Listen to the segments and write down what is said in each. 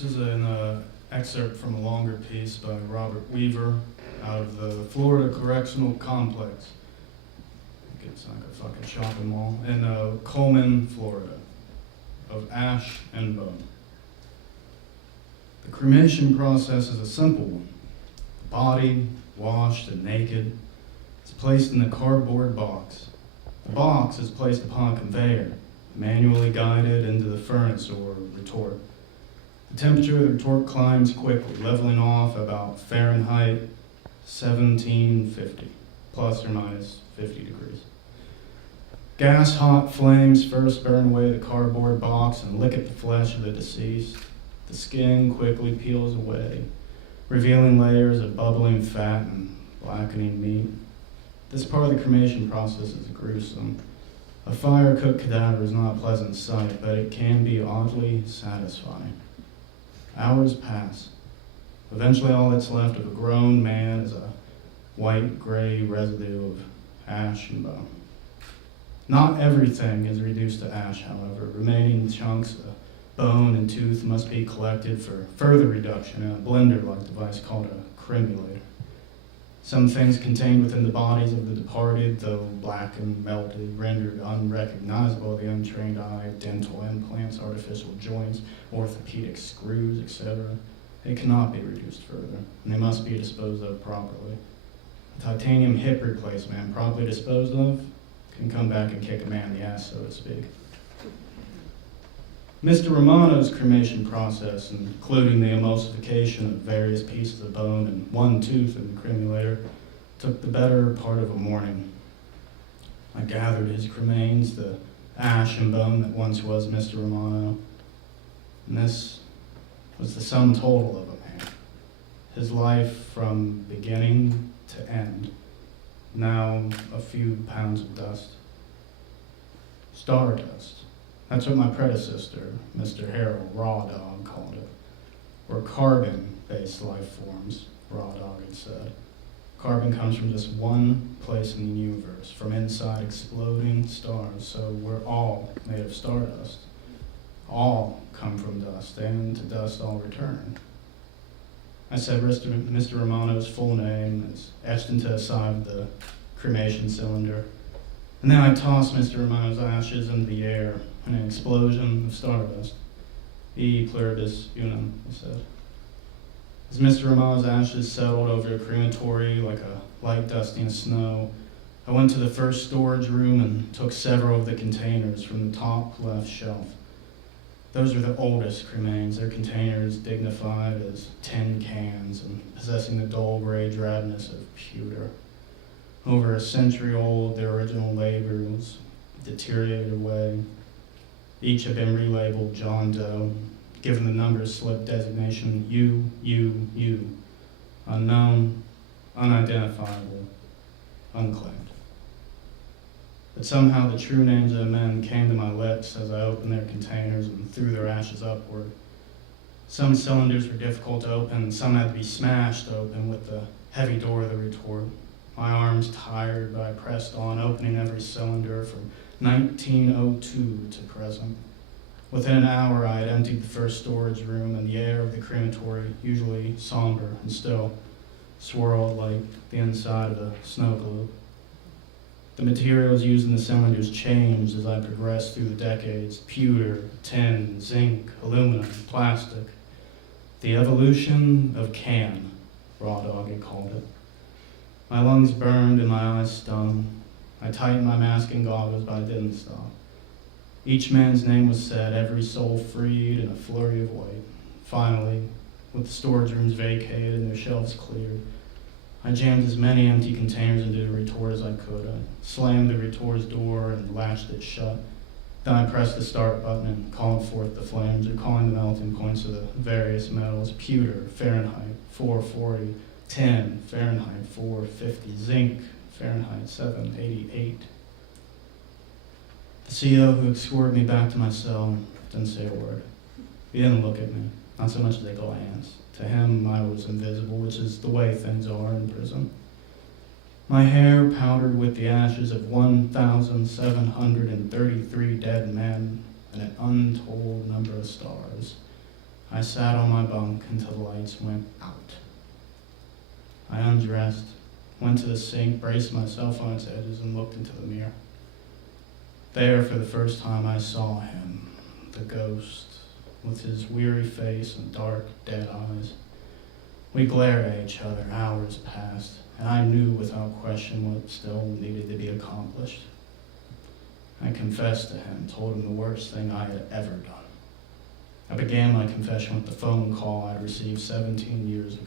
This is an excerpt from a longer piece by Robert Weaver out of the Florida Correctional Complex. It's like a fucking shopping mall in Coleman, Florida, of ash and bone. The cremation process is a simple one. The body, washed and naked, is placed in a cardboard box. The box is placed upon a conveyor, manually guided into the furnace or retort. The temperature of the retort climbs quickly, leveling off about Fahrenheit 1750, plus or minus 50 degrees. Gas-hot flames first burn away the cardboard box and lick at the flesh of the deceased. The skin quickly peels away, revealing layers of bubbling fat and blackening meat. This part of the cremation process is gruesome. A fire-cooked cadaver is not a pleasant sight, but it can be oddly satisfying. Hours pass. Eventually all that's left of a grown man is a white-gray residue of ash and bone. Not everything is reduced to ash, however. Remaining chunks of bone and tooth must be collected for further reduction in a blender-like device called a cremulator. Some things contained within the bodies of the departed, though blackened, melted, rendered unrecognizable to the untrained eye, dental implants, artificial joints, orthopedic screws, etc., they cannot be reduced further, and they must be disposed of properly. A titanium hip replacement, properly disposed of, can come back and kick a man in the ass, so to speak. Mr. Romano's cremation process, including the emulsification of various pieces of bone and one tooth in the cremulator, took the better part of a morning. I gathered his cremains, the ash and bone that once was Mr. Romano, and this was the sum total of a man. His life from beginning to end. Now a few pounds of dust. Stardust. That's what my predecessor, Mr. Harold Raw Dog, called it. Or carbon-based life forms, Raw Dog had said. Carbon comes from just one place in the universe, from inside exploding stars, so we're all made of stardust. All come from dust, and to dust all return. I said Mr. Romano's full name is etched into the side of the cremation cylinder. And then I tossed Mr. Romano's ashes into the air in an explosion of stardust. E pluribus unum, I said. As Mr. Romano's ashes settled over a crematory like a light dusting of snow, I went to the first storage room and took several of the containers from the top left shelf. Those are the oldest cremains, their containers dignified as tin cans and possessing the dull gray drabness of pewter. Over a century old, their original labels deteriorated away. Each had been relabeled John Doe, given the number slip designation U, unknown, unidentifiable, unclaimed. But somehow the true names of the men came to my lips as I opened their containers and threw their ashes upward. Some cylinders were difficult to open, and some had to be smashed open with the heavy door of the retort. My arms tired, but I pressed on, opening every cylinder from 1902 to present. Within an hour, I had emptied the first storage room, and the air of the crematory, usually somber and still, swirled like the inside of a snow globe. The materials used in the cylinders changed as I progressed through the decades: pewter, tin, zinc, aluminum, plastic. The evolution of can, Raw Dog had called it. My lungs burned and my eyes stung. I tightened my mask and goggles, but I didn't stop. Each man's name was said, every soul freed in a flurry of white. Finally, with the storage rooms vacated and their shelves cleared, I jammed as many empty containers into the retort as I could. I slammed the retort's door and latched it shut. Then I pressed the start button and called forth the flames, recalling the melting points of the various metals: pewter, Fahrenheit 440, tin, Fahrenheit 450, zinc, Fahrenheit 788. The CO who escorted me back to my cell didn't say a word. He didn't look at me, not so much as a glance. To him, I was invisible, which is the way things are in prison. My hair powdered with the ashes of 1,733 dead men and an untold number of stars. I sat on my bunk until the lights went out. I undressed, went to the sink, braced myself on its edges, and looked into the mirror. There, for the first time, I saw him, the ghost, with his weary face and dark, dead eyes. We glared at each other. Hours passed, and I knew without question what still needed to be accomplished. I confessed to him, told him the worst thing I had ever done. I began my confession with the phone call I'd received 17 years ago.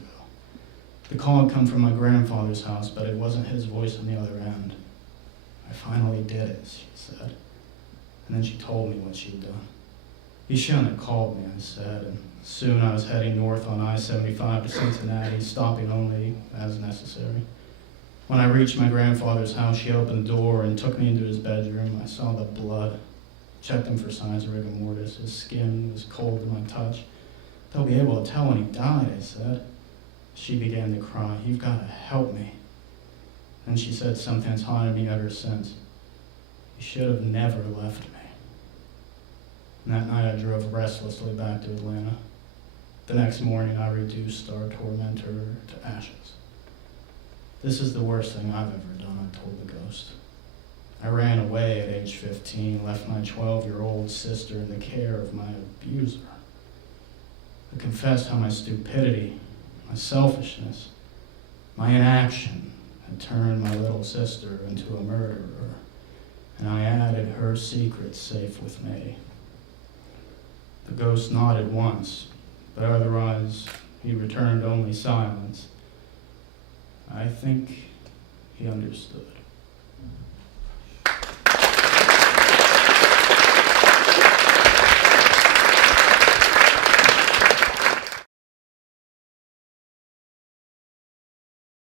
The call had come from my grandfather's house, but it wasn't his voice on the other end. I finally did it, she said, and then she told me what she'd done. You shouldn't have called me, I said, and soon I was heading north on I-75 to Cincinnati, stopping only as necessary. When I reached my grandfather's house, she opened the door and took me into his bedroom. I saw the blood, checked him for signs of rigor mortis. His skin was cold to my touch. They'll be able to tell when he died, I said. She began to cry. You've got to help me. And she said something that's haunted me ever since. You should have never left me. And that night I drove restlessly back to Atlanta. The next morning I reduced our tormentor to ashes. This is the worst thing I've ever done, I told the ghost. I ran away at age 15, left my 12-year-old sister in the care of my abuser. I confessed how my stupidity, my selfishness, my inaction had turned my little sister into a murderer, and I added her secret safe with me. The ghost nodded once, but otherwise he returned only silence. I think he understood.